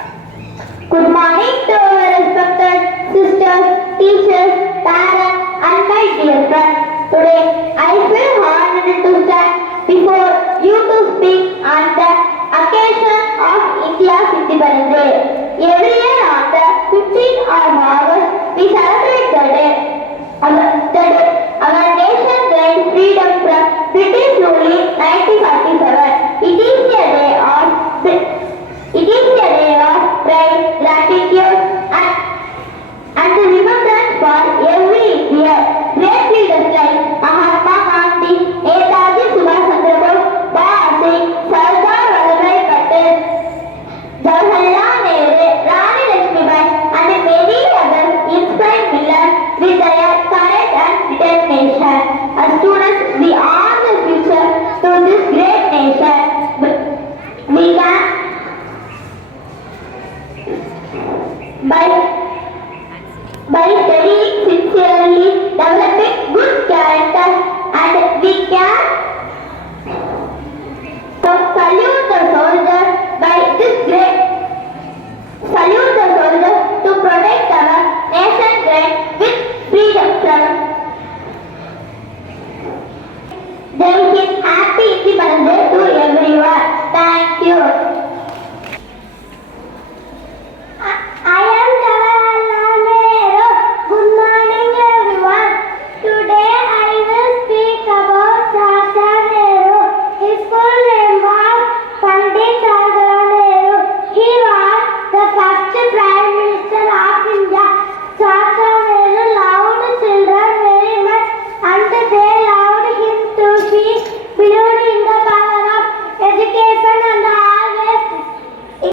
Good morning to our respected sisters, teachers, parents, and my dear friends. Today, I feel honored to stand before you to speak on the occasion of India's Independence Day. Every year on the 15th of August, we celebrate